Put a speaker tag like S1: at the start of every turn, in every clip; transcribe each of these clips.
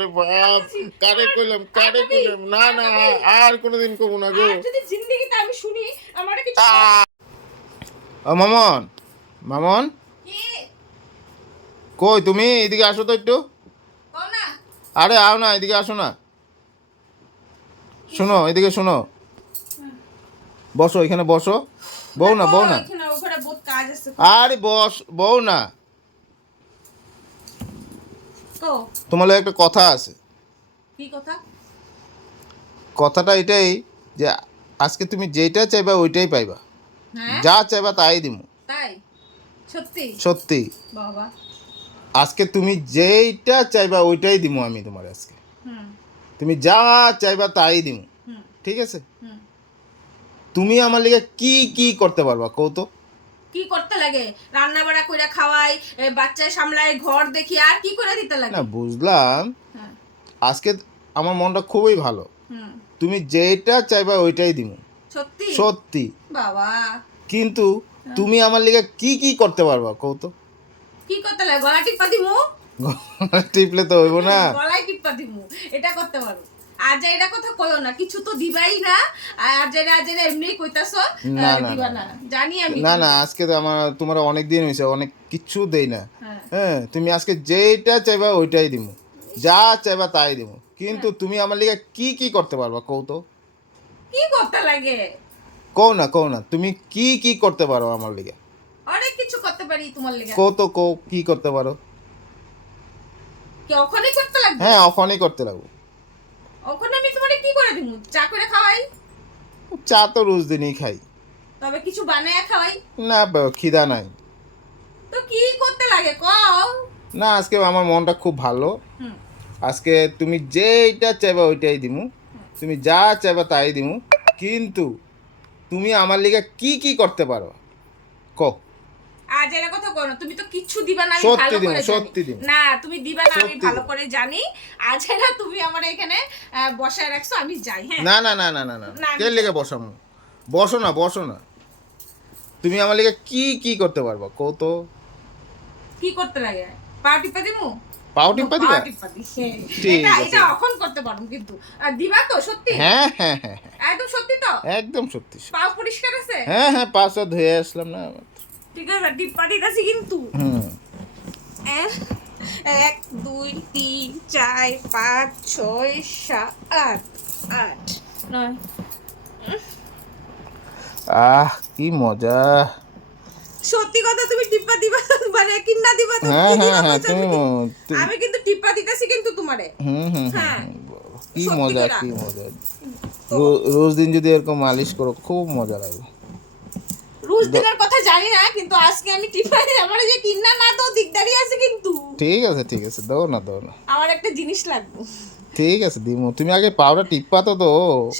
S1: রে বাপ। কারে কইলাম কারে কইলাম? না না আর কোনোদিন কমু না গো।
S2: যদি জিন্দেগিতে আমি শুনি আমার কিছু
S1: ও মামন মামন? কই তুমি? এদিকে আসো তো একটু। আরে আও না এদিকে আসো না। শোনো এদিকে শোনো। বসো এখানে বসো। বউ না বউ না। আরে বস বউ না। তোমার একটা কথা আছে।
S2: কি কথা?
S1: কথাটা এটাই যে আজকে তুমি যেটা চাইবা ওইটাই পাইবা।
S2: হ্যাঁ?
S1: যা চাইবা তাই দিমু।
S2: তাই? সত্যি?
S1: সত্যি।
S2: বাবা।
S1: আজকে তুমি যেইটা চাইবা ওইটাই দিব আমি তোমার আজকে।
S2: হুম।
S1: তুমি যা চাইবা তাই দিব
S2: হুম।
S1: ঠিক আছে?
S2: হুম।
S1: তুমি আমার লিগে কি কি করতে পারবা কৌ তো?
S2: কি করতে লাগে? রান্না বাড়া কইরা খাওয়াই বাচ্চা সামলাই ঘর দেখি আর কি করে দিতে লাগে?
S1: না বুঝলাম।
S2: হ্যাঁ।
S1: আজকে আমার মনটা খুবই ভালো। তুমি যেটা চাইবা ওইটাই দিমু।
S2: সত্যি?
S1: সত্যি।
S2: বাবা।
S1: কিন্তু তুমি আমার লিগে কি কি করতে পারবা কৌ তো?
S2: কি করতে লাগে? গলা টিপা দিমু?
S1: টিপলে তো হইব না।
S2: গলায় টিপা দিমু। এটা করতে পারো। আর যে এটা কথা কইও না কিছু তো দিবাই না। আর যেটা আর যেটা এমনি কইতাছো
S1: না, না,
S2: দিবা
S1: না।
S2: জানি আমি
S1: না না আজকে তো আমার তোমার অনেক দিন হয়েছে অনেক কিচ্ছু দেই না।
S2: হ্যাঁ।
S1: হ্যাঁ তুমি আজকে যেটা চাইবা ওইটাই দিমু। যা চাইবা তাই দিমু। কিন্তু তুমি আমার লিগে কি কি করতে পারবা কৌ তো?
S2: কি করতে লাগে?
S1: কও না কও না। তুমি কি কি করতে পারো আমার লিগে?
S2: অনেক কিছু করতে পারি তোমার লেগে।
S1: কৌ তো কৌ কি করতে পারো?
S2: কি ওখানে করতে লাগবে?
S1: হ্যাঁ অখনই করতে লাগবো
S2: ওখানে আমি তোমারে কি করে দিমু? চা করে খাওয়াই।
S1: চা তো রোজ দিনই খাই।
S2: তবে কিছু বানায় খাওয়াই।
S1: না খিদা নাই।
S2: তো কি করতে লাগে কও?
S1: না আজকে আমার মনটা খুব ভালো। আজকে তুমি যেইটা চাইবা ওইটাই দিমু। তুমি যা চাইবা তাই দিমু। কিন্তু তুমি আমার লিগে কি কি করতে পারো? ক
S2: আর যেটা কথা কো না তুমি তো কিচ্ছু দিবা না আমি ভালো
S1: দিবো,
S2: করে
S1: সত্যি
S2: না তুমি দিবা না আমি ভালো করে জানি। আর যেটা তুমি আমার এখানে বসায় রাখছো আমি যাই হ্যাঁ?
S1: না না না না না না কে লিগে বসামু। বসো না বসো না। তুমি আমার লিগে কি কি করতে পারবা? কৌ তো।
S2: কি করতে লাগে? পার্টি পা দিমু?
S1: দিবা?
S2: পার্টি পা দি হ্যাঁ। এটা এটা এখন করতে পারো কিন্তু। আর দিবা তো সত্যি?
S1: হ্যাঁ হ্যাঁ হ্যাঁ হ্যাঁ।
S2: একদম সত্যি তো?
S1: একদম সত্যি
S2: পাও পরিষ্কার আছে?
S1: হ্যাঁ হ্যাঁ পাঁচটা ধুয়ে আসলাম না।
S2: ঠিক আছে ডিপ পার্টি আছে কিন্তু
S1: হুম
S2: এক, দুই তিন চার পাঁচ ছয় সাত আট আট নয়
S1: আহ কি মজা
S2: সত্যি কথা তুমি টিপ্পা দিবা মানে কিন্না দিবা
S1: হ্যাঁ হ্যাঁ হ্যাঁ তুমি
S2: আমি কিন্তু টিপ্পা দিতেছি কিন্তু তোমারে
S1: হুম হুম
S2: হ্যাঁ।
S1: কি মজা কি মজা রোজ দিন যদি এরকম মালিশ করো খুব মজা লাগবে
S2: দিনের কথা জানি না কিন্তু আজকে আমি দিই আমার যে কিন্না না তো দিকদারি আছে কিন্তু।
S1: ঠিক আছে ঠিক আছে দাও না দাও না।
S2: আমার একটা জিনিস লাগবে।
S1: ঠিক আছে দিমু। তুমি আগে পাউডার টিপ্পা তো। দো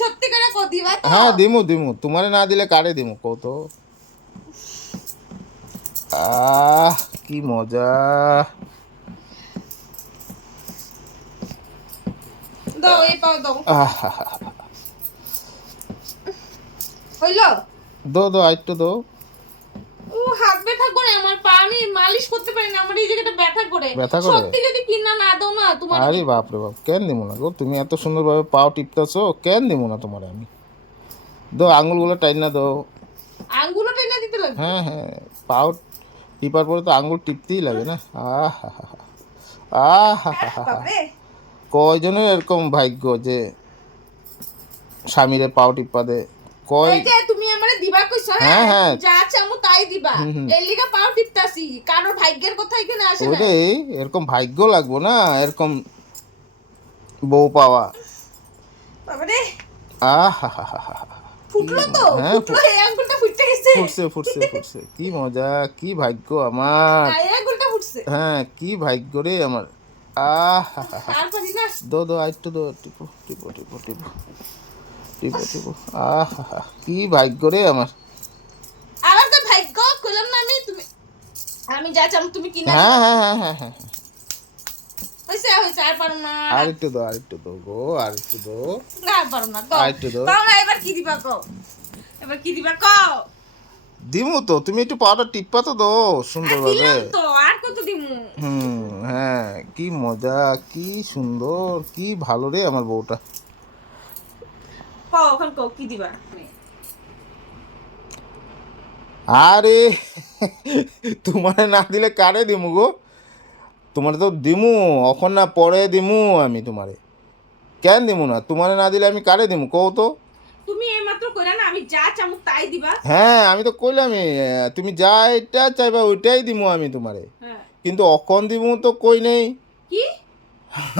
S2: সত্যি করে কো দিবা তো।
S1: হ্যাঁ দিমু দিমু। তোমারে না দিলে কারে দিমু? কত আহ কি মজা।
S2: দাও এই পাও দাও।
S1: আহ
S2: হইল?
S1: দো দো আরেকটু দো
S2: ও হাত ব্যথা করে আমার পা আমি মালিশ করতে পারি না আমার এই জায়গাটা ব্যথা করে।
S1: ব্যথা করে?
S2: সত্যি যদি কিনা না দাও না তোমার
S1: আরে বাপ রে বাপ কেন দিমু না গো? তুমি এত সুন্দরভাবে পাও টিপতাছো কেন দিমু না তোমার আমি? দো আঙুলগুলো টাইট না দো
S2: আঙ্গুলো টেনে দিতে লাগবে?
S1: হ্যাঁ হ্যাঁ পাও টিপার পরে তো আঙুল টিপতেই লাগে না? আহ আহ
S2: বাপরে।
S1: কয়জনের এরকম ভাগ্য যে স্বামীরে পাও টিপা দে কয়
S2: এই যে তুমি আমারে দিবা কইছো
S1: হ্যাঁ,
S2: হ্যাঁ।
S1: হ্যাঁ।
S2: যা চামু তাই দিবা।
S1: হুম, হুম।
S2: এর লিগা পাও টিপতাছি কারোর ভাগ্যের কথা এখানে আসে না
S1: ওরে এরকম ভাগ্য লাগবো না এরকম বউ পাওয়া।
S2: বাবারে।
S1: আহ
S2: ফুটলো তো
S1: হ্যাঁ,
S2: ফুটলো এই আঙ্গুলটা ফুটতে গেছে।
S1: ফুটছে ফুটছে ফুটছে। কি মজা কি ভাগ্য আমার।
S2: এই আঙ্গুলটা ফুটছে।
S1: হ্যাঁ কি ভাগ্য রে আমার। আহ দো দো টিপো টিপো টিপো টিপো। টিপো টিপো। আহ কি ভাগ্য রে আমার
S2: তো ভাগ্য কইলাম না আমি তুমি আমি যা চাম তুমি কিনা
S1: হ্যাঁ হ্যাঁ হ্যাঁ হ্যাঁ হ্যাঁ।
S2: হইছে হইছে আর পারো না।
S1: আরেকটু দো আরেকটু দো গো আরেকটু দো
S2: না পারো না তো
S1: আরেকটু দাও।
S2: তাও এবার কি দিবা কও? এবার কি দিবা কও?
S1: দিমু তো তুমি একটু পাউডার টিপ্পা তো দো সুন্দরভাবে।
S2: তো আর কত দিমু?
S1: হুম হ্যাঁ কি মজা কি সুন্দর কি ভালো রে আমার বউটা।
S2: কও এখন কও কি দিবা?
S1: আরে তোমারে না দিলে কারে দিমু গো? তোমারে তো দিমু অখন না পরে দিমু আমি তোমারে। কেন দিমু না? তোমারে না দিলে আমি কারে দিমু? কও তো।
S2: তুমি এইমাত্র কইরা না আমি যা চামু তাই দিবা।
S1: হ্যাঁ আমি তো কইলামই তুমি যা এটা চাইবা ওইটাই দিমু আমি তোমারে।
S2: হ্যাঁ।
S1: কিন্তু অখন দিমু তো কই নেই।
S2: কি?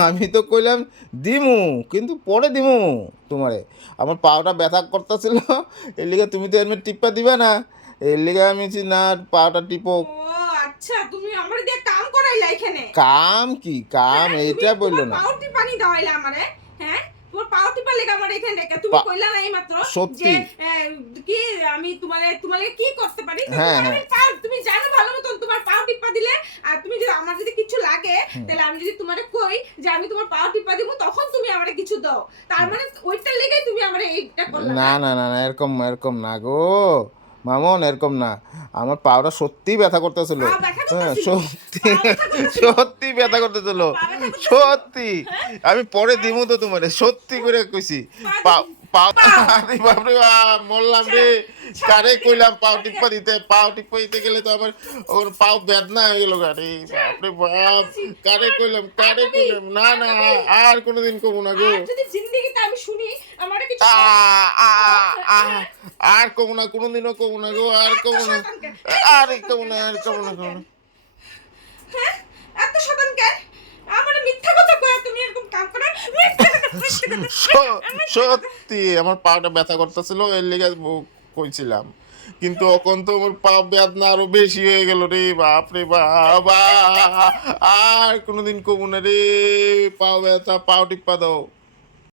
S1: আমি তো কইলাম দিমু কিন্তু পরে দিমু তোমারে। আমার পাওটা ব্যথা করতেছিল এর লিগে তুমি তো এমনি টিপ্পা দিবা না। এর লিগে আমি বলছি, না পাওটা টিপো।
S2: ও আচ্ছা তুমি আমার দিয়ে কাম করাইলা এখানে?
S1: কাম কি? কাম
S2: হ্যাঁ, তুমি
S1: বলল না।
S2: পাউটি পানি দাওয়াইলা আমারে হ্যাঁ? তোমার পাউটি পালে আমার এখানে রেখে তুমি কইলা না এইমাত্র
S1: সত্যি।
S2: কি আমি তোমারে তোমারে কি করতে পারি?
S1: হ্যাঁ,
S2: পাও- তুমি জানো ভালো মতন তোমার পাও টিপা দিলে আর তুমি যদি আমার যদি কিছু লাগে তাহলে আমি যদি তোমারে কই যে আমি তোমার পাও টিপা দিব তখন তুমি আমারে কিছু দাও। তার মানে ওইটার লেগেই তুমি আমারে এইটা করলা
S1: না না না না এরকম এরকম না গো। মামন এরকম না। আমার পাওটা সত্যিই ব্যথা করতেছিল। হ্যাঁ সত্যি
S2: পা ব্যথা করতেছিল?
S1: সত্যি ব্যথা করতেছিল।
S2: পা?
S1: সত্যি। আমি পরে দিব তো তোমার সত্যি করে কইছি। পাও পাও আরে বাপরে মরলাম রে। কারে কইলাম পাও টিপ্পা দিতে? পাও টিপ্পা দিতে গেলে তো আমার ওর পাও বেদনা হয়ে গেল গাড়ি বাপরে বাপ। কারে কইলাম কারে কইলাম? না না আর কোনোদিন কমু না গো।
S2: আর আমি শুনি আমারে কিছু
S1: আর কমু না কোনোদিনও কমু না গো আর কমু না। আর কমু না আর কমু না কমু না।
S2: হ্যাঁ? এত শতান কেন আমার
S1: সত্যি, আমার পাটা ব্যথা করতেছিল, এর লেগে কইছিলাম। কিন্তু এখন তো আমার পা বেদনা আরও বেশি হয়ে গেল রে, বাপ রে বাবা আর কোনোদিন কমু না রে পাও ব্যথা, পাও টিপা দাও।